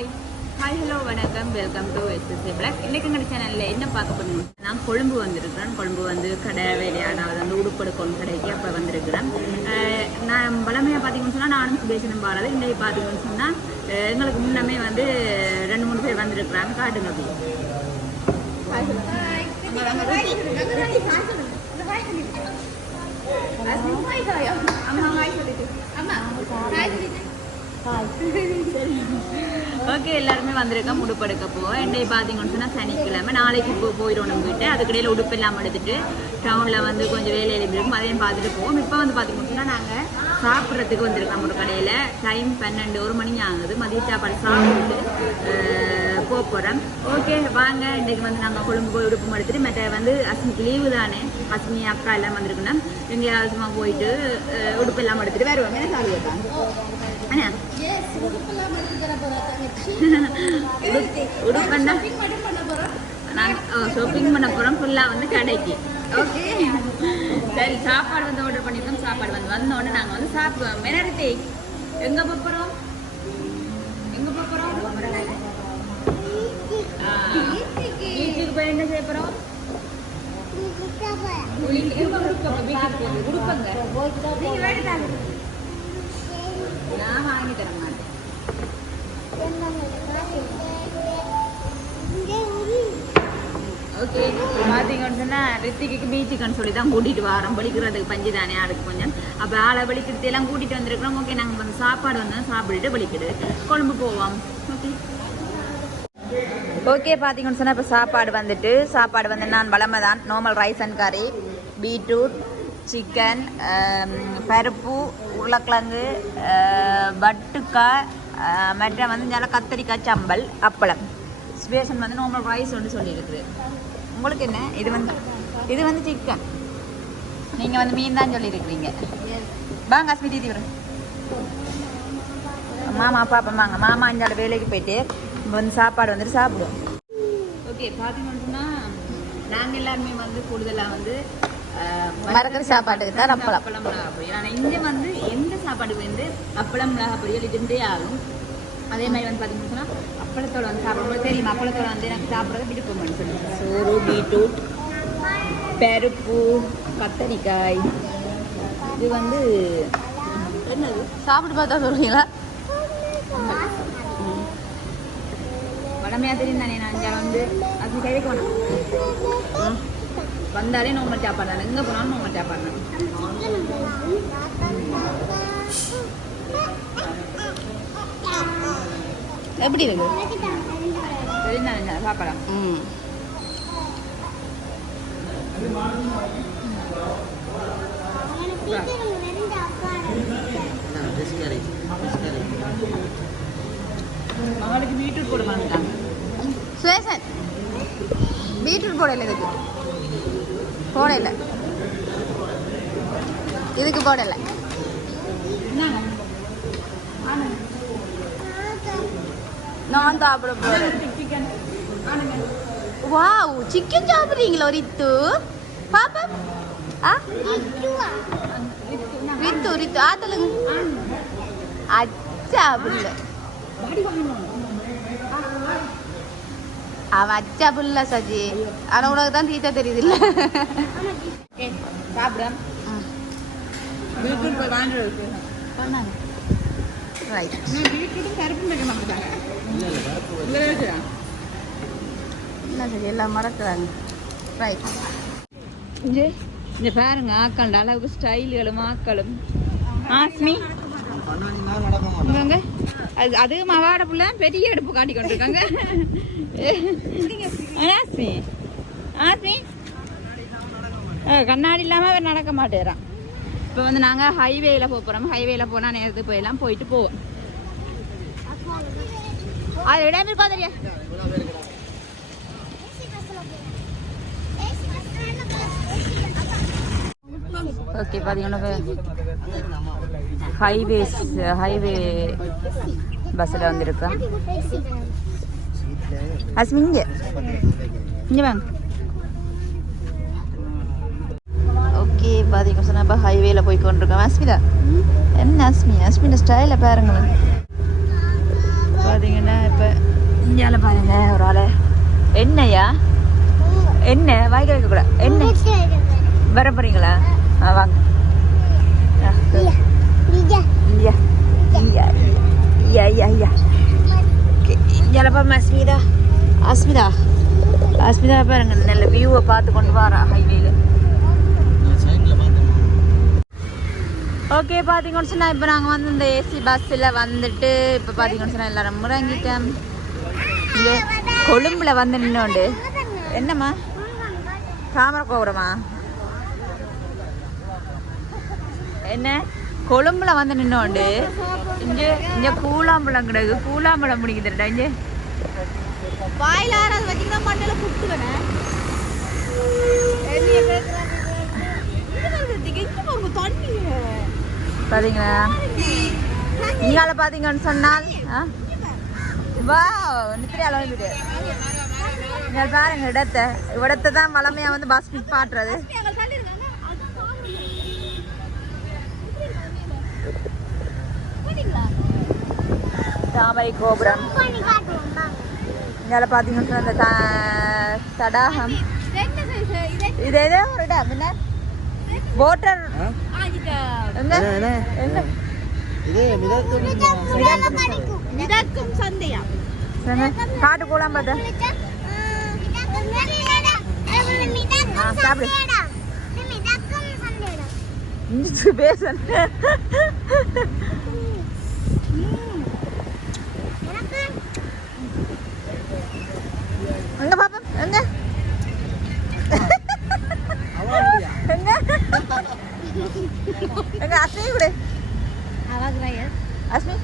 Hi hello வணக்கம், welcome to SSA black. இன்றைக்கு எங்கள் சேனலில் என்ன பார்க்க போகணும், நான் கொழும்பு வந்திருக்கிறேன். கொழும்பு வந்து கடை வேலையான வந்து உடுப்படுக்கணும் கடைக்கு அப்போ வந்திருக்கிறேன். நான் வளமையாக பார்த்தீங்கன்னு சொன்னால் நானும் சுதேசனும் பாடுறது. இன்றைக்கு பார்த்தீங்கன்னு சொன்னால் எங்களுக்கு முன்னமே வந்து 2-3 பேர் வந்திருக்கிறாங்க. காட்டுங்க அப்படி. ஓகே, எல்லாருமே வந்திருக்கேன். உடுப்படுக்க போவோம். என்னை பார்த்தீங்கன்னு சொன்னால் சனிக்கிழமை நாளைக்கு போயிடணும் போயிட்டு அதுக்கிடையில் உடுப்பு இல்லாமல் எடுத்துட்டு டவுனில் வந்து கொஞ்சம் வேலை எழுதிருக்கும், அதையும் பார்த்துட்டு போவோம். இப்போ வந்து பார்த்தீங்கன்னு சொன்னால் நாங்கள் சாப்பிட்றதுக்கு வந்திருக்கோம் ஒரு கடையில். டைம் 12-1 மணி ஆகுது. மதிய சாப்பாடு சாப்பிட்டு போகிறோம். ஓகே வாங்க, இன்றைக்கு வந்து நாங்கள் கொழும்பு போய் உடுப்பு எடுத்துட்டு மற்ற வந்து அஸ்மிக்கு லீவு தானே, அஸ்மி அக்கா எல்லாம் வந்திருக்கணும். எங்கேயாவது சும்மா போயிட்டு உடுப்பு எல்லாம் எடுத்துட்டு வருவாங்க. என்ன சாலி வைப்பாங்க உடுப்பண்ணா நாங்கள் ஷாப்பிங் பண்ண போகிறோம் ஃபுல்லாக வந்து கடைக்கு. ஓகே சரி, சாப்பாடு வந்து ஆர்டர் பண்ணியிருக்கோம். சாப்பாடு வந்து வந்தோடனே நாங்கள் வந்து சாப்பிடுவோம். மெனரிட்டி எங்கே போகிறோம்? எங்கே போகிறோம்? பீச்சுக்கு போய் என்ன செய்ய போகிறோம்? நான் வாங்கி தர மாட்டேன். ஓகே பார்த்தீங்கன்னு சொன்னால் ரித்திக்கு பீச்சுக்குன்னு சொல்லி தான் கூட்டிகிட்டு வரோம். பலிக்கிறதுக்கு பஞ்சு தானே அதுக்கு கொஞ்சம். அப்போ ஆளை பலிக்கிறது எல்லாம் கூட்டிகிட்டு வந்திருக்கிறோம். ஓகே நாங்கள் வந்து சாப்பாடு வந்து சாப்பிட்டுட்டு பலிக்கிடு கொழும்பு போவோம். ஓகே ஓகே பார்த்தீங்கன்னு சொன்னால் இப்போ சாப்பாடு வந்து நான் வளமை தான் நார்மல் ரைஸ் அண்ட் கறி, பீட்ரூட், சிக்கன், பருப்பு, உருளைக்கிழங்கு, பட்டுக்காய், மற்ற வந்து நல்ல கத்தரிக்காய் சம்பல், அப்பளம். ஸ்பேஷன் வந்து நார்மல் ரைஸ் ஒன்று சொல்லியிருக்குது. உங்களுக்கு என்ன? இது வந்து சிக்கன். நீங்கள் வந்து மீன் தான் சொல்லியிருக்கிறீங்க. வாங்க அஸ்மி தீதி வரும். மாமா பாப்பா வாங்க. மாமா அஞ்சால வேலைக்கு போயிட்டு வந்து சாப்பாடு வந்துட்டு சாப்பிடுவோம். ஓகே பார்த்தீங்கன்னா நாங்கள் எல்லாருமே வந்து கூடுதலாக வந்து மரக்கறி சாப்பாட்டுக்கு தான் அப்பளம் மிளகா பொரியல். ஆனால் இங்கே வந்து எந்த சாப்பாடுக்கு வந்து அப்பளம் மிளகா பொரியல் இதுண்டே ஆகும். அதே மாதிரி வந்து பார்த்தீங்கன்னு சொன்னால் அப்பளத்தோடு வந்து சாப்பிடும்போது தெரியும். அப்பளத்தோடு வந்து எனக்கு சாப்பிட்றது விருப்பம்னு சொல்லுவேன். சோறு, பீட்ரூட், பருப்பு, கத்தரிக்காய். இது வந்து என்னது சாப்பிட்டு பார்த்தா சொல்லுவீங்களா? வடமையாக தெரியும் தானே. நான் இங்கே வந்து அது கைக்கு வேணாம் வந்தாலே நார்மல் சாப்பாடு தானே. எங்கே போனாலும் நார்மல் சாப்பாடு தான். எப்படி இருக்கு? தெரிந்தானே சாப்பிடலாம். மகளுக்கு பீட்ரூட் போட மாட்டாங்க. சுரேசன் பீட்ரூட் போடல, இதுக்கு போடல, இதுக்கு போடல. நான் சாப்பிட போறேன். வாவ், சிக்கன் சாப்பிடுறீங்களா ரித்து? பாப்பா ரித்து ரித்து ஆத்தலுங்க. அச்சா புள்ள, அவன் அச்சா புள்ள சஜி. ஆனா உனக்கு தான் தீட்டா தெரியுது இல்ல. சாப்பிடுறேன். எல்லாம் மறக்கிறாங்க. ரைட் இங்கே பாருங்க, ஆக்கள் அளவுக்கு ஸ்டைல்களும் ஆக்களும். ஆஸ்மி அது மவாட புள்ள பெரிய எடுப்பு காட்டி கொண்டிருக்காங்க. ஆஸ்மி ஆஸ்மி கண்ணாடி இல்லாமல் அவர் நடக்க மாட்டேறான். இப்போ வந்து நாங்கள் ஹைவேல போகிறோம். ஹைவேல போனால் நேரத்துக்கு போயெல்லாம் போயிட்டு போவோம். அது இடம் இருக்கா தெரியா? ஓகே பார்த்தீங்கன்னா ஹைவே பஸ்ஸில் வந்துருக்கோம். அஸ்மி இங்கே வாங்க. ஓகே பார்த்தீங்கன்னா சொன்னால் இப்போ ஹைவேல போய் கொண்டிருக்கோம். அஸ்மிதா என்ன அஸ்மி ஸ்டைலை பாருங்களேன். பார்த்தீங்கன்னா இப்போ இந்தியாவில் பாருங்க ஒரு ஆள் என்னையா என்ன வாய்க்க வைக்கக்கூடாது என்ன வர போறீங்களா வாங்க இந்தியாவில் அஸ்மிதா அஸ்மிதா அஸ்மிதா பாருங்க நல்ல வியூவை பார்த்து கொண்டு வரா ஹைவேல. ஓகே பார்த்தீங்கன்னு சொன்னால் இப்போ நாங்கள் வந்து இந்த ஏசி பஸ்ஸில் வந்துட்டு இப்போ பார்த்தீங்கன்னு சொன்னால் எல்லாரும் இறங்கிட்டோம். இங்கே கொழும்புல வந்து நின்னோண்டு என்னம்மா தாமரை கோபுரமா என்ன கொழும்புல வந்து நின்னோண்டு இங்கே இங்கே கூழாம்பழம் கிடக்கு. கூழாம்பழம் முடிக்குதுடா இங்கே வாயில் ஆறாது வச்சிங்கன்னா மண்ணில் குட்டுவேன். பார்த்தீங்களா நீங்கள பார்த்தீங்கன்னு சொன்னால் வா நித்திரி அளவு நீங்கள் பாருங்க இடத்தை தான் வளமையாக வந்து பஸ் மிஸ் பாட்டுறது. தாமரை கோபுரம் இங்கே பார்த்தீங்கன்னு சொன்னால் இந்த தடாகம் இது ஏதோ ஒரு இடம் என்ன வாட்டர் காட்டு கூடாம பார்த்தா சாப்பிடு பேச எங்க பாப்பா எங்க எங்க அஸ்மி கூட அஸ்மி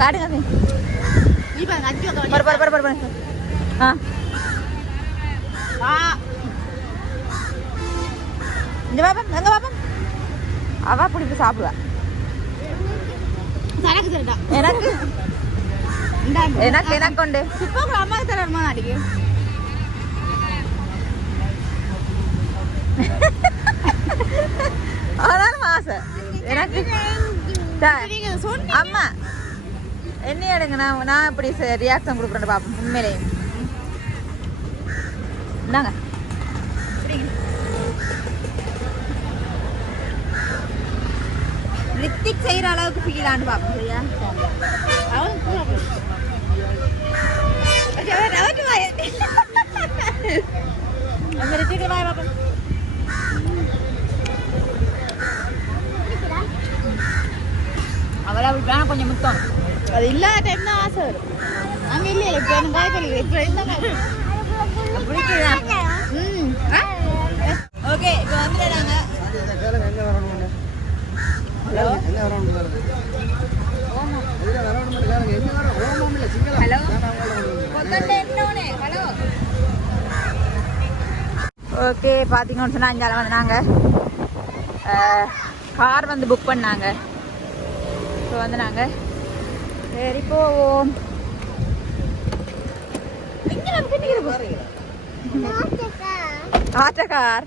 காட்டுங்க இந்த பாப்பம் எங்க பாப்பம் அவ பிடிப்பு சாப்பிடுவா. எனக்கு எனக்கு எனக்கு உண்டு அம்மாவுக்கு தரமா அடிக்க அதான் ஆசை எனக்கு அம்மா என்ன எடுங்க நான் இப்படி ரியாக்ஷன் கொடுக்குறேன் பாப்போம். உண்மையிலேயும் இந்தாங்க ரித்திக் செய்யற அளவுக்கு ஃபீலான்னு பாப்போம். சரியா அந்த ரித்திக் வாய் பாப்போம். அவளை அப்படி வேணா கொஞ்சம் முத்தம் அது இல்லாத டைம் தான் ஆசை வரும். அங்கே இல்லை இப்போ எனக்கு காய்கறி இப்போ ஓகே இப்போ வந்துடுறாங்க. ஹலோ ஹலோ ஹலோ ஓகே பார்த்தீங்கன்னு சொன்னால் அஞ்சால வந்து நாங்கள் கார் வந்து புக் பண்ணாங்க. ஸோ வந்து நாங்கள் சரி போவோம். ஆட்டோக்கார்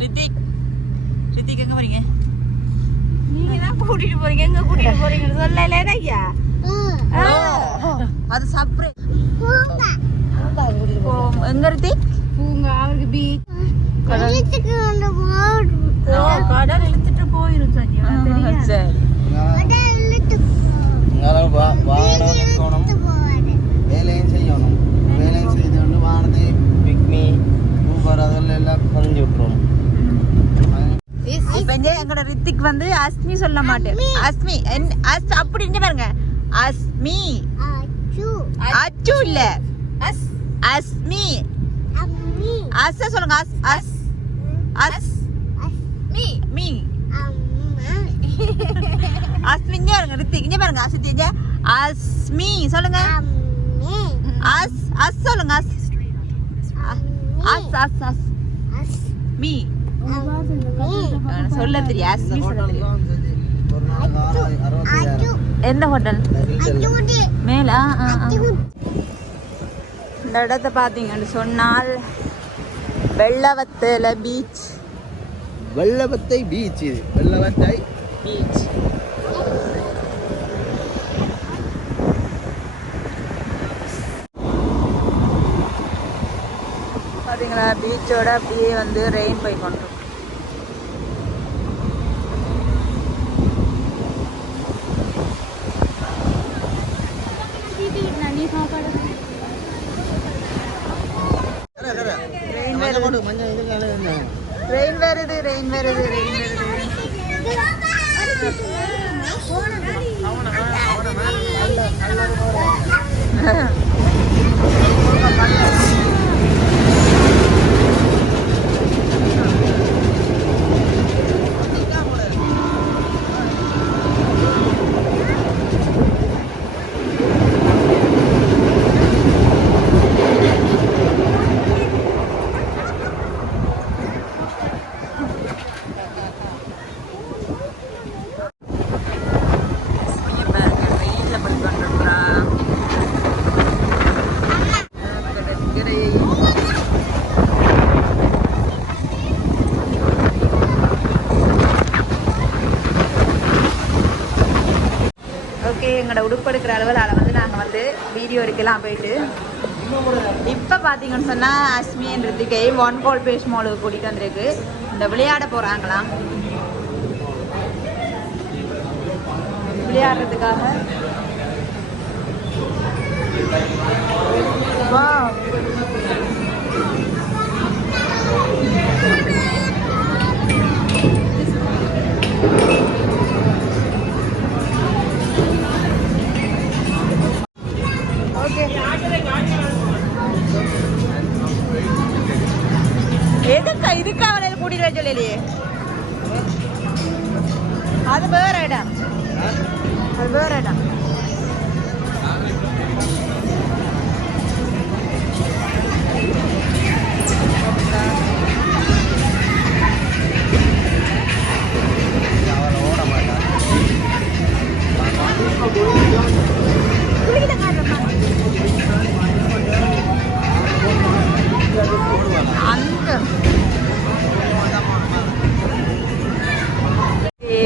ரித்திக் ரித்திக் எங்க போறீங்க? நீங்க தான் கூட்டிட்டு போறீங்க. எங்க கூட்டிட்டு போறீங்கன்னு சொல்லல ஐயா. அது சப்ரே எங்க ரித்திக் பூங்க அவருக்கு பீச் கடல் இழுத்துட்டு போயிரும். வேலையும் செய்யணும். வேலையும் செய்து கொண்டு வானத்தை பிக்மி ஊபர் அதெல்லாம் எல்லாம் குறைஞ்சி விட்டுரும். எங்களோட ரித்திக் வந்து அஸ்மி சொல்ல மாட்டேன். அஸ்மி அப்படின்னு பாருங்க. அஸ்மி அச்சு இல்ல அஸ்மி அஸ் சொல்லுங்க. அஸ் அஸ் அஸ் மீ மீ அஸ்மி இங்க பாருங்க. ரித்திக் இங்க பாருங்க. அஸ்மி இங்க அஸ்மி சொல்லுங்க. அஸ் அஸ் சொல்லுங்க. அஸ் அஸ் அஸ் அஸ் மீ சொல்ல தெரியும். அஸ்மி சொல்ல தெரியும். எந்த ஹோட்டல் மேல இந்த இடத்த பார்த்தீங்கன்னு சொன்னால் வெள்ளவத்தையில பீச். வெள்ளவத்தை பீச். இது வெள்ளவத்தை பீச். பார்த்தீங்களா பீச்சோட அப்படியே வந்து ரெயின் போய் கொண்டு ரெயின் வருது ரெயின் வருது ரெயின் வருது. ஓகே, எங்களோட உடுப்படுக்கிற அளவில் அதை வந்து நாங்கள் வந்து வீடியோ எடுக்கலாம் போயிட்டு. இப்போ பார்த்தீங்கன்னு சொன்னால் அஸ்மின்றதுக்கே ஒன் கோல் பேஸ் மாலுக்கு கூட்டிகிட்டு வந்திருக்கு. இந்த விளையாட போகிறாங்களாம், விளையாடுறதுக்காக. வா எதுக்கா இதுக்கு அவனை கூட்டிட்டு வர சொல்லலையே? அது வேற இடம், அது வேற இடம்.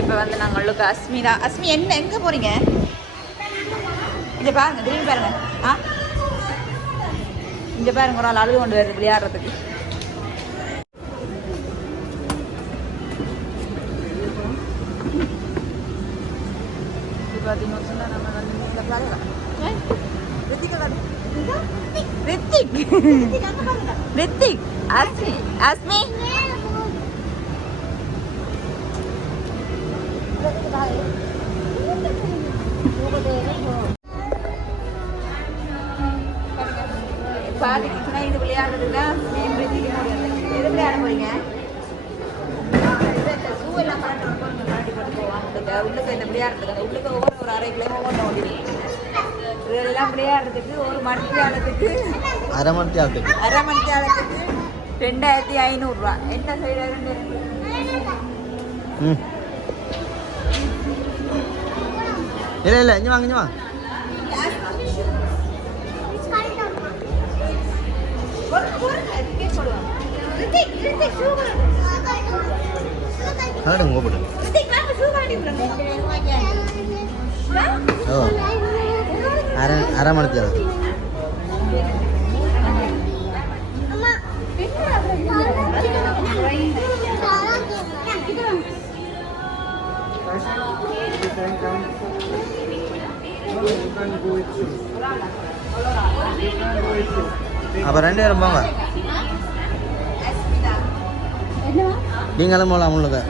இப்போ வந்து நாங்களுக்கு அஸ்மிதா. அஸ்மி என்ன எங்கே போகிறீங்க? இங்கே பாருங்க, திரும்பி பாருங்க. ஆ இங்கே பாருங்க, ஒரு நாள் அழுது கொண்டு வருது விளையாடுறதுக்கு. பார்த்தீங்கன்னு சொன்னால் நம்ம வந்து இந்த பாருங்க ரித்திக் ரித்திக் அஸ்மி அஸ்மி பாத்தீங்கன்னா இது விளையாடுறதுல எது விளையாட போறீங்க? ஷூ எல்லாம் கலட்டி போட்டு போவாங்க உள்ளுக்கு. இந்த விளையாடுறதுக்கு உள்ளுக்கு ஒவ்வொரு அரை கிலோ ஒவ்வொன்று ஓடி இதெல்லாம் விளையாடுறதுக்கு ஒரு மணித்தியாலத்துக்கு அரை மணித்தியாலத்துக்கு 2500 ரூபா. என்ன செய்யறாரு? இல்ல இல்ல, இங்க வாங்க, இங்க வாங்க. அரை மணி தேவை. அப்போ 2 பேரும் போங்க. நீங்களும் போகலாம் உங்களுக்கு.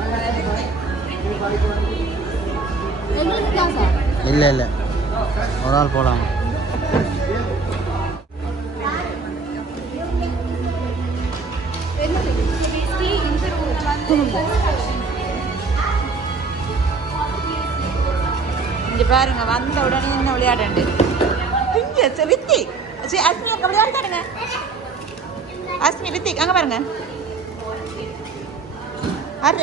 இல்லை இல்லை, ஒரு ஆள் போகலாம். இங்க பாருங்க, வந்த உடனே என்ன விளையாடுண்டு இங்க ரித்திக். அஸ்மி அங்க விளையாடுங்க. அஸ்மி ரித்திக் அங்க பாருங்க.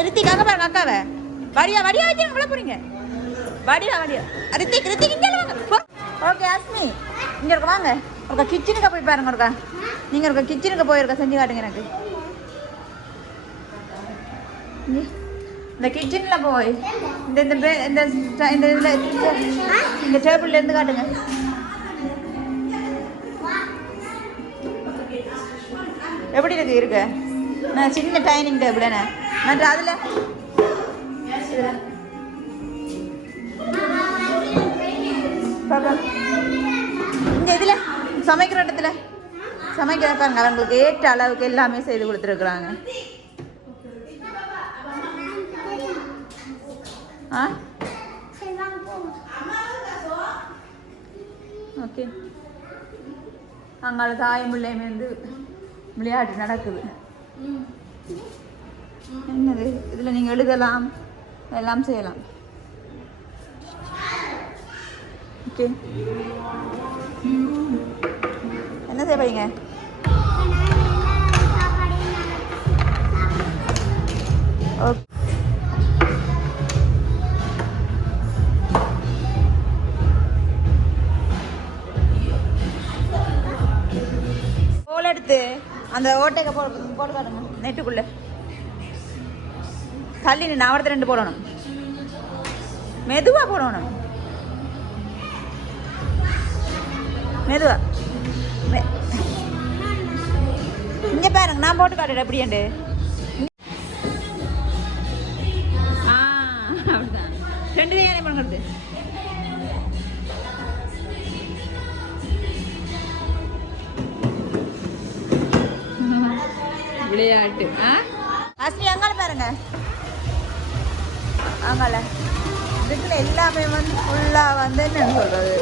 ரித்திக் அங்க பாருங்க அக்காவை. வடியா வடியா வச்சு உள்ள போறீங்க. வடியா வடியா ரித்திக் ரித்திக் இங்க வாங்க. ஓகே அஸ்மி இங்க இருக்க வாங்க. ஒருக்கா கிச்சனுக்கு போய் பாருங்க ஒருக்கா. நீங்கள் ஒருக்கா கிச்சனுக்கு போயிருக்கா செஞ்சு காட்டுங்க எனக்கு. இந்த கிச்சனில் போய் இந்த இந்த இந்த இந்த இதில் இந்த டேபிள்ல இருந்து காட்டுங்க. எப்படி இருக்கு? நான் சின்ன டைனிங் டேபிள் என்ன மற்ற அதில் இந்த இதில் சமைக்கிற இடத்துல சமைக்கிற பாருங்க, அவங்களுக்கு ஏற்ற அளவுக்கு எல்லாமே செய்து கொடுத்துருக்குறாங்க. ஓகே, அங்கால தாயும் பிள்ளையுமே வந்து விளையாட்டு நடக்குது. என்னது இதில் நீங்கள் எழுதலாம், எல்லாம் செய்யலாம். ஓகே, என்ன செய்ய போறீங்க? ஓகே, கோல் எடுத்து அந்த ஓட்டைக்கு போட்டு காட்டுங்க. நெட்டுக்குள்ள தள்ளி நாவரத்து 2 போடணும். மெதுவா போடணும், மெதுவா. இங்க பாருங்க, நான் போட்டு காட்டுறேன் எப்படியாண்டு. அப்படிதான் 2 தேங்காய் பண்ணுறது. விளையாட்டு. அஸ்மி அங்கால பாருங்க, அங்கால இதுக்குள்ள எல்லாமே வந்து ஃபுல்லாக வந்து என்ன சொல்கிறது,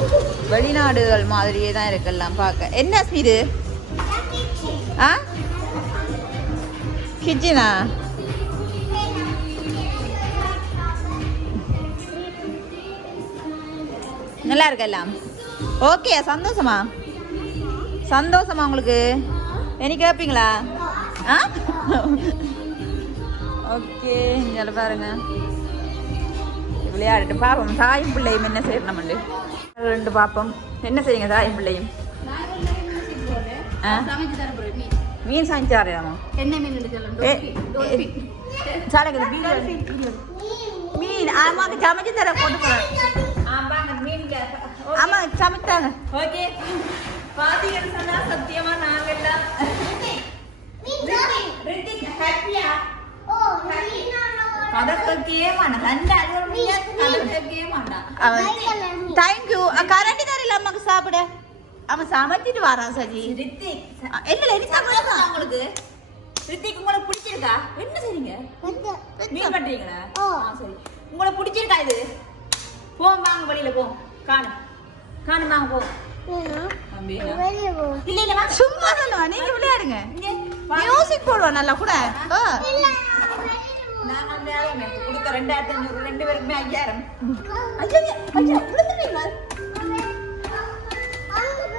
வெளிநாடுகள் மாதிரியே தான் இருக்கலாம் பார்க்க. என்ன அஸ்மி இது? கிச்சனா? நல்லா இருக்கு எல்லாம். ஓகே, சந்தோஷமா உங்களுக்கு? என்ன கேட்பீங்களா? ஓகே, இங்கே பாருங்க விளையாடிட்டு பாப்போம். தாயும் பிள்ளையும் என்ன செய்யணும் நம்மண்டு 2 பாப்போம். என்ன செய்யுங்க தாயும் பிள்ளையும்? மீன் சமைச்சாரையாமா? என்ன மீன்? மீன். ஆமாங்க, சமைச்சு தர போட்டு போறேன். ஆமா, சமைத்தாங்க. ஓகே, பாத்தீங்கன்னு சொன்னா சத்தியமா நாங்க எல்லாம் தேங்க்யூ. கரண்டி தரல அம்மாக்கு சாப்பிட. அவன் சமைச்சிட்டு வரான் சஜி. உங்களுக்கு ரித்திக் உங்களுக்கு பிடிச்சிருக்கா? என்ன செய்றீங்க? மீன் பண்றீங்களா? சரி, உங்களுக்கு பிடிச்சிருக்கா இது? போம் வாங்க, வெளியில போ. காணும் வாங்க போ. சும்மா சொல்லுவா, நீங்க விளையாடுங்க. மியூசிக் போடுவோம் நல்லா கூட. நான் அந்த கொடுத்த 2500 2 பேருக்குமே 5000.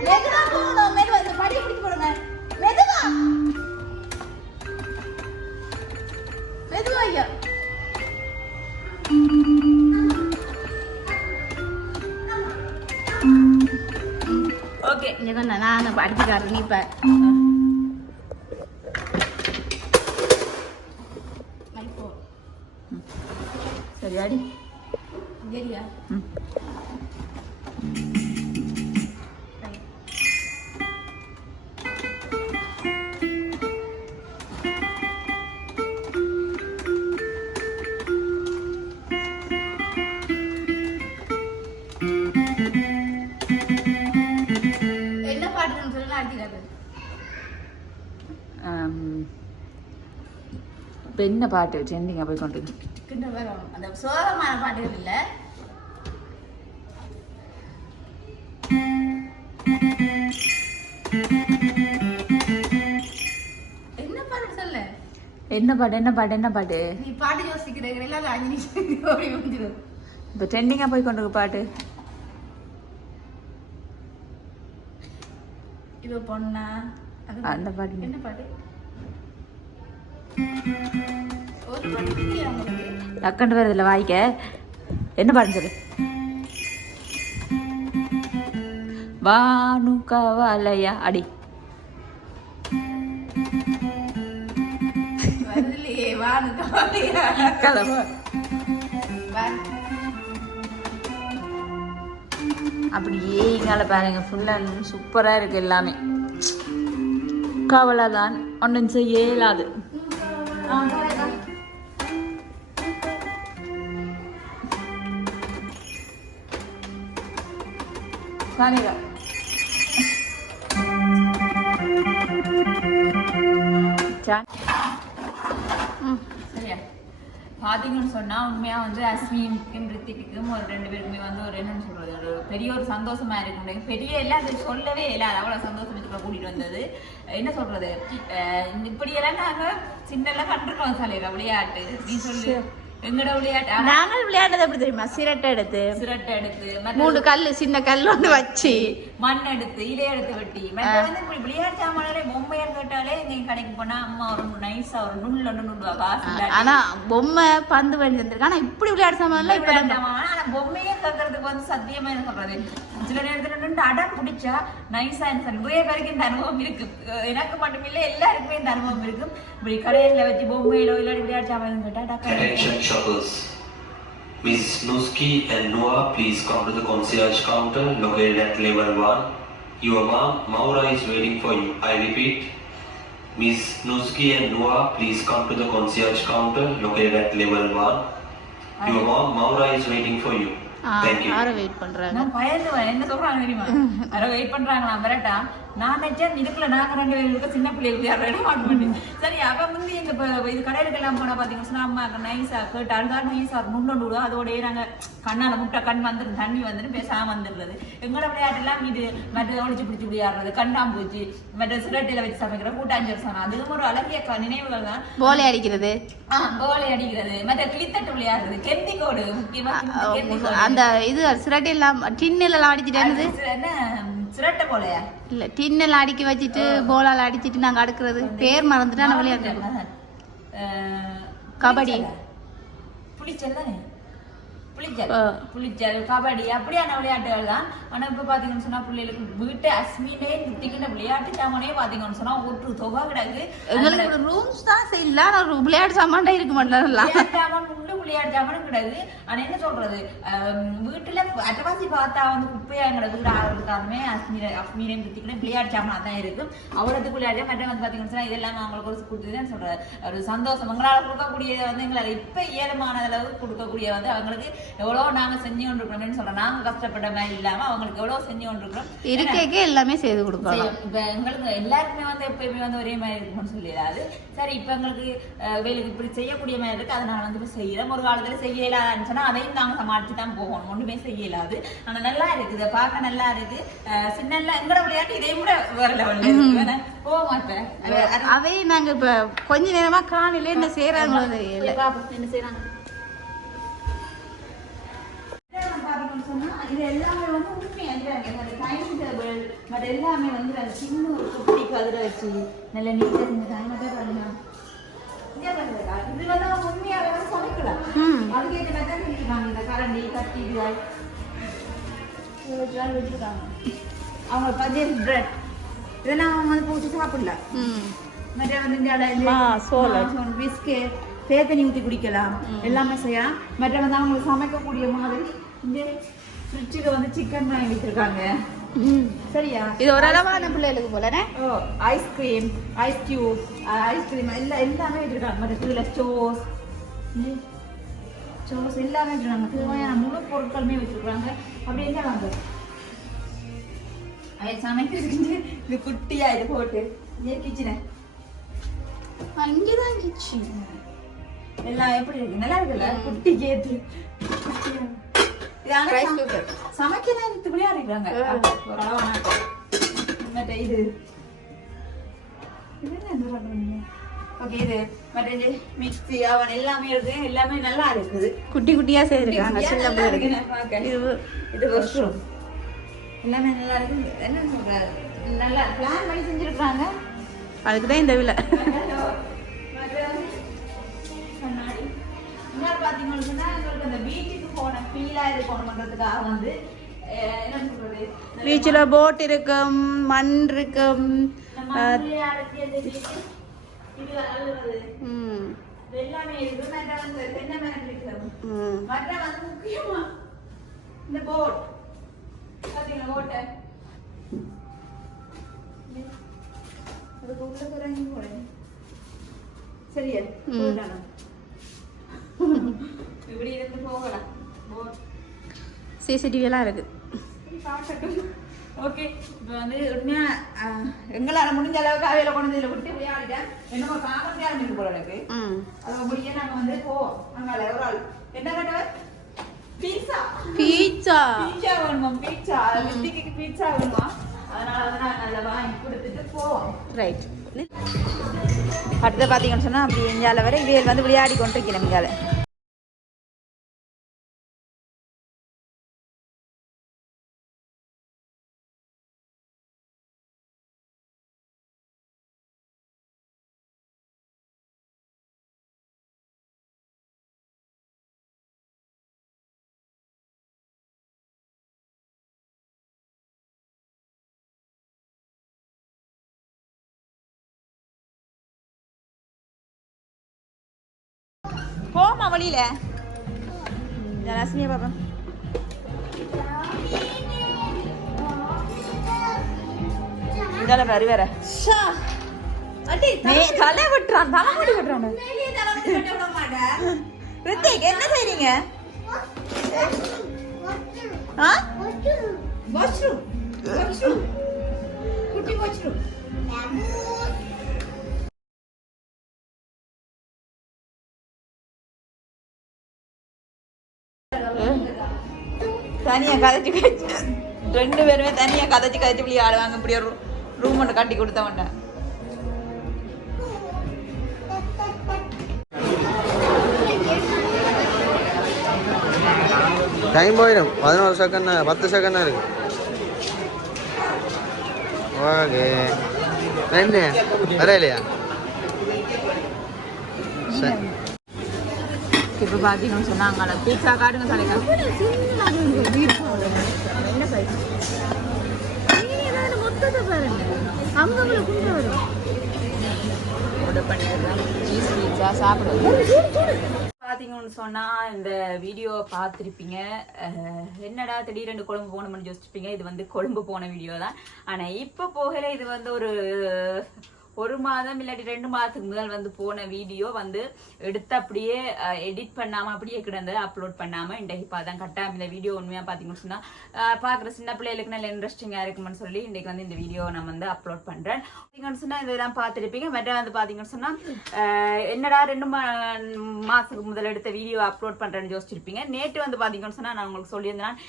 மெதுவா போகணும், மெதுவா இந்த படியை பிடிச்சி போடுங்க. மெதுவா மெதுவா ஐயா. ஓகே, இங்கே தான் நான் அடிச்சுக்காரன். நீ இப்போ சரி அடி. சரியா? என்ன பாட்டுன்னு சொல்லலாம் அடிச்சுக்காரு. இப்போ என்ன பாட்டு சென்டிங்க போய் கொண்டு வரும்? அந்த சோகமான பாட்டுகள் இல்லை. என்ன பாட்டு சொல்ல? என்ன பாட்டு நீ பாட்டு யோசிக்கிறீங்க. 5 நிமிஷம் இப்போ ட்ரெண்டிங்காக போய் கொண்டு பாட்டு. இது பொண்ணா அந்த பாட்டு? என்ன பாட்டு? டக்குன்னு வேறு இதில் வாய்க்க. என்ன பாட்டுன்னு சொல்லு. வானு கவலையா அடி வரலையே வானு கவலையா கலவா அப்படியே இங்கால பாருங்க ஃபுல்லாக சூப்பராக இருக்கு எல்லாமே. கவலை தான் ஒன்றும் செய்ய இயலாது. சரியா சரியா பார்த்தீங்கன்னு சொன்னால் உண்மையாக வந்து அஸ்மினுக்கும் ரித்திக்கும் ஒரு 2 பேருக்குமே வந்து ஒரு என்னன்னு சொல்கிறது ஒரு பெரிய ஒரு சந்தோஷமாக இருக்கும். பெரிய எல்லாம் அது சொல்லவே இல்லை, அவ்வளோ சந்தோஷத்துக்குள்ள கூட்டிகிட்டு வந்தது. என்ன சொல்கிறது, இப்படியெல்லாம் நாங்கள் சின்னெல்லாம் கண்டிருக்கோம் சாலையில் விளையாட்டு. நீ சொல்லு எங்கட விளையாட்டு. நாங்கள் விளையாடுறது எப்படி தெரியுமா, சிரட்டை எடுத்து 3 கல்லு சின்ன கல் ஒன்று வச்சு மண் எடுத்து இலைய எடுத்து வெட்டி வந்து இப்படி விளையாட்டு சாமானே பொம்மையான்னு கேட்டாலே எங்க கடைக்கு போனா அம்மா ஒரு நைஸா ஒரு நுண்ணுவா காசு. ஆனா பொம்மை பந்து வண்டி வந்திருக்கு. ஆனா இப்படி விளையாட்டு சாமான்ல இப்ப ஆனா பொம்மையே கேட்கறதுக்கு வந்து சத்தியமா என்ன சொல்றது, சில நேரத்துல நின்று அடம் பிடிச்சா நைஸா நிறைய பேருக்கு இந்த அனுபவம் இருக்கு. எனக்கு மட்டும் இல்ல எல்லாருக்குமே இந்த அனுபவம் இருக்கு. இப்படி கடையில வச்சு பொம்மையிலோ இல்லாட்டி விளையாட்டு சாமான் கேட்டா shoppers. Ms. Nuski and Noah, please come to the concierge counter located at level 1. Your mom, Maura, is waiting for you. I repeat, Ms. Nuski and Noah, please come to the concierge counter located at level 1. Your mom, Maura, is waiting for you. Thank you. யாரை wait பண்றாங்க? நான் பயந்துவேன். என்ன சொல்றாங்க தெரியுமா, யாரோ wait பண்றாங்க, நான் வரட்டா. நான் நினைச்சேன் இதுக்குள்ள நாங்க 2 பேருக்கு சின்ன பிள்ளைகளுக்கு யாரும் இடம் மாட்ட மாட்டேன். சரி அப்ப வந்து இந்த இது கடையிலுக்கு எல்லாம் போனா பாத்தீங்கன்னா அம்மா நைஸா கேட்டு அழுதாரு நைஸா முன்னோண்டு விடுவோம். அதோடய நாங்க கண்ணால முட்டை கண் வந்துடும், தண்ணி வந்துடும், பேசாம வந்துடுறது. எங்களோட விளையாட்டு எல்லாம் இது மற்ற ஒழிச்சு பிடிச்சி விளையாடுறது, கண்டாம்பூச்சி, மற்ற சிரட்டையில வச்சு சமைக்கிற கூட்டாஞ்சல் சாணம், அதுவும் ஒரு அழகிய நினைவுகள் தான். போலை அடிக்கிறது, போலை அடிக்கிறது, மற்ற கிளித்தட்டு விளையாடுறது, கெந்திக்கோடு முக்கியமா. அந்த இது சிரட்டை எல்லாம் டின்னெல்லாம் அடிச்சுட்டு என்ன சிரட்டை போலையா இல்ல டின்னெல்லாம் அடிக்க வச்சுட்டு போலால அடிச்சுட்டு நாங்க அடுக்கிறது பேர் மறந்துட்டு நான் விளையாடுறோம். கபடி புளிச்சல் தானே, புளிச்சல் கபடி அப்படியான விளையாட்டுகள் தான். ஆனா இப்ப பாத்தீங்கன்னு சொன்னா பிள்ளைகளுக்கு வீட்டு அஸ்மினே நிறுத்திக்கிட்ட விளையாட்டு சாமானே பாத்தீங்கன்னு சொன்னா ஒரு தொகை கிடக்கு. எங்களுக்கு ரூம்ஸ் தான் செய்யல, விளையாட்டு சாமான் இருக்க மாட்டேன், விளையாட்டு சாமானும் கிடையாது. ஆனா என்ன சொல்றது, வீட்டுல அட்டவாசி பார்த்தா வந்து குப்பையா எங்களோட வீடு ஆடுறதுக்காகவே அஸ்மீனை நிறுத்திக்கிட்ட விளையாட்டு சாமான் தான் இருக்கு. அவ்வளவுக்கு விளையாட்டு மற்ற வந்து பாத்தீங்கன்னு சொன்னா இதெல்லாம் அவங்களுக்கு ஒரு கொடுத்துதான் சொல்றது ஒரு சந்தோஷம். எங்களால கொடுக்கக்கூடிய வந்து எங்களால இப்ப ஏழுமான அளவுக்கு கொடுக்கக்கூடிய வந்து அவங்களுக்கு எவ்வளவு நாங்க செஞ்சு கொண்டிருக்கிறோம்னு சொல்றோம். நாங்க கஷ்டப்பட்ட மாதிரி இல்லாம அவங்களுக்கு எவ்வளவு செஞ்சு கொண்டிருக்கிறோம். இருக்கே எல்லாமே செய்து கொடுப்போம். இப்ப எங்களுக்கு எல்லாருக்குமே வந்து எப்பயுமே வந்து ஒரே மாதிரி இருக்கும்னு சொல்லிடாது. சரி இப்ப எங்களுக்கு வேலைக்கு இப்படி செய்யக்கூடிய மாதிரி இருக்கு, அதை நான் வந்து இப்ப செய்யறேன். ஒரு காலத்துல செய்ய இயலாதுன்னு சொன்னா அதையும் நாங்க சமாளிச்சு தான் போகணும், ஒண்ணுமே செய்ய இயலாது. ஆனா நல்லா இருக்குது, பார்க்க நல்லா இருக்கு. சின்ன எங்கட விளையாட்டு இதையும் கூட வேற லெவல்ல இருக்கு. போக மாட்டேன் அவை நாங்க இப்ப கொஞ்ச நேரமா காலையில என்ன செய்யறாங்களோ தெரியல. என்ன செய்யறாங்க சொன்னா இது எல்லாமே வந்து உண்மையா டைம் டேபிள் பட் எல்லாமே வந்து அந்த சின்ன ஒரு குட்டி கதிரை வச்சு நல்ல நீட்டா செஞ்ச டைமட்டே பாருங்க. இது வந்து அவங்க உண்மையாவே வந்து சமைக்கலாம். அதுக்கேற்ற மாதிரி தான் செஞ்சுருக்காங்க. இந்த கரண்டி கட்டி வச்சிருக்காங்க. அவங்க பஜ்ஜி பிரெட் இதெல்லாம் அவங்க வந்து பூச்சி சாப்பிடலாம். மற்ற வந்து இந்த பிஸ்கெட் தேத்தனி ஊற்றி குடிக்கலாம், எல்லாமே செய்யலாம். மற்ற வந்து அவங்களுக்கு சமைக்கக்கூடிய மாதிரி இந்த ஃப்ரிட்ஜுக்கு வந்து சிக்கன் வாங்கி வச்சிருக்காங்க. சரியா, இது ஒரு அளவான பிள்ளைகளுக்கு போலனே. ஐஸ்கிரீம், ஐஸ் கியூப், ஐஸ்கிரீம் எல்லாமே வச்சிருக்காங்க. மற்ற இதுல சோஸ் எல்லாமே வச்சிருக்காங்க. தேவையான முழு பொருட்களுமே வச்சிருக்காங்க. அப்படி என்ன வாங்க சமைக்கிறதுக்கு இது குட்டியா இது போட்டு கிச்சனை அங்கேதான் கிச்சன் எல்லாம் எப்படி இருக்கு, நல்லா இருக்குல்ல, குட்டி கேத்து சமைக்கலாம். இது விளையாடுறாங்க ஒரு அளவான இது ஓகே. இது மற்ற மிக்ஸி அவன் எல்லாமே இருக்கு, எல்லாமே நல்லா இருக்குது. குட்டி குட்டியா செய்திருக்காங்க. இது வாஷ்ரூம் எல்லாமே நல்லா இருக்கு. என்ன சொல்றாரு, நல்லா பிளான் பண்ணி செஞ்சிருக்காங்க. அதுக்குதான் இந்த விலை. பாத்தீங்கன்னா எங்களுக்கு அந்த பீச்சுக்கு போன ஃபீலா இருக்கணும்ன்றதுக்காக வந்து என்ன சொல்றது பீச்சில் போட் இருக்கும், மண் இருக்கும். இது அழுவது எல்லாமே இருக்கு. வந்து தென்னை மரம் இருக்கு. மற்ற வந்து முக்கியமா இந்த போட் பாத்தீங்களா போட்டை அதுக்கு உள்ள குறைஞ்சி போறேன். சரியா இப்படி இருந்து போகலாம். சிசிடிவி எல்லாம் இருக்கு. ஓகே, இப்போ வந்து உண்மையா எங்களால் முடிஞ்ச அளவுக்கு அவையில கொண்டு இதில் விட்டு விளையாடிட்டேன். என்னமோ காமத்தியாக இருக்கு போல எனக்கு. அதை முடிய நாங்கள் வந்து போவோம். அங்கே ஒரு ஆள் என்ன கேட்டவர் பீட்சா பீட்சா பீட்சா வேணுமா? பீட்சா வித்திக்கு பீட்சா வேணுமா? அதனால வந்து நாங்கள் அதில் வாங்கி கொடுத்துட்டு போவோம். ரைட். அடுத்து பார்த்தீங்கன்னு சொன்னால் அப்படி எஞ்சால வரை இவையில் வந்து விளையாடி கொண்டு இருக்கிறேன். இங்கால போமா வழியில ரசனியா பாப்பா. இதால பாரு வேற தலை விட்டுறான், தலைமுடி விட்டுறான். ரித்திக் என்ன செய்றீங்க? குட்டி வாஷ்ரூம் தனியா கதைச்சு கழிச்சு 2 பேருமே தனியா கதைச்சு கதைச்சு இப்படி ஆடுவாங்க. இப்படி ஒரு ரூம் ஒன்று கட்டி கொடுத்தவன்ட. டைம் போயிடும். 11 செகண்ட் 10 செகண்ட் இருக்கு. ஓகே ரெண்டு வரையிலையா? சரி, இப்போ பார்த்தீங்கன்னு சொன்னாங்க பீட்சா காட்டுங்க தலைக்கா. என்ன சைஸ் மொத்தத்தை பாருங்க. அவங்க வரும் ஆர்டர் பண்ணிடுறேன். சீஸ் பீட்சா சாப்பிடுவோம். பார்த்தீங்கன்னு சொன்னால் இந்த வீடியோவை பார்த்துருப்பீங்க. என்னடா திடீரெண்டு கொழும்பு போகணும்னு யோசிச்சுப்பீங்க. இது வந்து கொழும்பு போன வீடியோ தான். ஆனால் இப்போ போகல. இது வந்து ஒரு மாதம் இல்லாட்டி 2 மாதத்துக்கு முதல் வந்து போன வீடியோ வந்து எடுத்து அப்படியே எடிட் பண்ணாமல் அப்படியே கிடந்து அப்லோட் பண்ணாமல் இன்றைக்கு பார்த்தா கட்டாயம் இந்த வீடியோ உண்மையாக பார்த்தீங்கன்னு சொன்னால் பார்க்குற சின்ன பிள்ளைகளுக்கு நல்ல இன்ட்ரெஸ்டிங்காக இருக்குமென்னு சொல்லி இன்றைக்கு வந்து இந்த வீடியோ நான் வந்து அப்லோட் பண்ணுறேன். பார்த்தீங்கன்னு சொன்னால் இதெல்லாம் பார்த்துருப்பீங்க. மற்ற வந்து பார்த்தீங்கன்னு சொன்னால் என்னடா 2 மாதத்துக்கு முதல் எடுத்த வீடியோ அப்லோட் பண்ணுறேன்னு யோசிச்சிருப்பீங்க. நேற்று வந்து பார்த்தீங்கன்னு சொன்னால் நான் உங்களுக்கு சொல்லியிருந்தேன்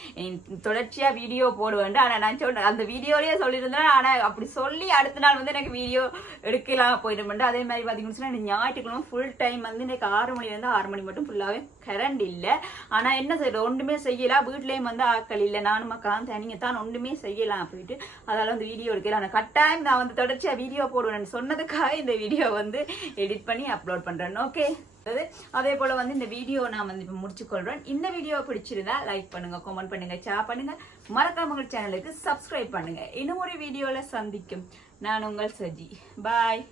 தொடர்ச்சியாக வீடியோ போடுவேன். ஆனால் நான் சொன்னேன் அந்த வீடியோலேயே சொல்லியிருந்தேன். ஆனால் அப்படி சொல்லி அடுத்த நாள் வந்து எனக்கு வீடியோ எடுக்கலாம் போயிடும். அதே மாதிரி பார்த்தீங்கன்னு சொன்னால் ஞாயிற்றுக்கிழமை ஃபுல் டைம் வந்து இன்னைக்கு 6 மணிலேருந்து 6 மணி மட்டும் ஃபுல்லாகவே கரண்ட் இல்லை. ஆனால் என்ன செய்யறது, ஒன்றுமே செய்யலாம். வீட்லேயும் வந்து ஆக்கள் இல்லை. நானும் மக்களும் தனிங்க தான் ஒன்றுமே செய்யலாம் போயிட்டு அதால் வந்து வீடியோ எடுக்கலாம். ஆனால் கட்டாயம் நான் வந்து தொடர்ச்சியாக வீடியோ போடுவேன்னு சொன்னதுக்காக இந்த வீடியோ வந்து எடிட் பண்ணி அப்லோட் பண்ணுறேன். ஓகே, அதே போல் வந்து இந்த வீடியோ நான் வந்து இப்போ முடிச்சுக்கொள்கிறேன். இந்த வீடியோ பிடிச்சிருந்தா லைக் பண்ணுங்கள், கமெண்ட் பண்ணுங்கள், ஷேர் பண்ணுங்கள். மறக்காம உங்கள் சேனலுக்கு சப்ஸ்கிரைப் பண்ணுங்கள். இன்னும் ஒரு வீடியோவில் சந்திக்கும் நான் உங்கள் சஜி. பாய்.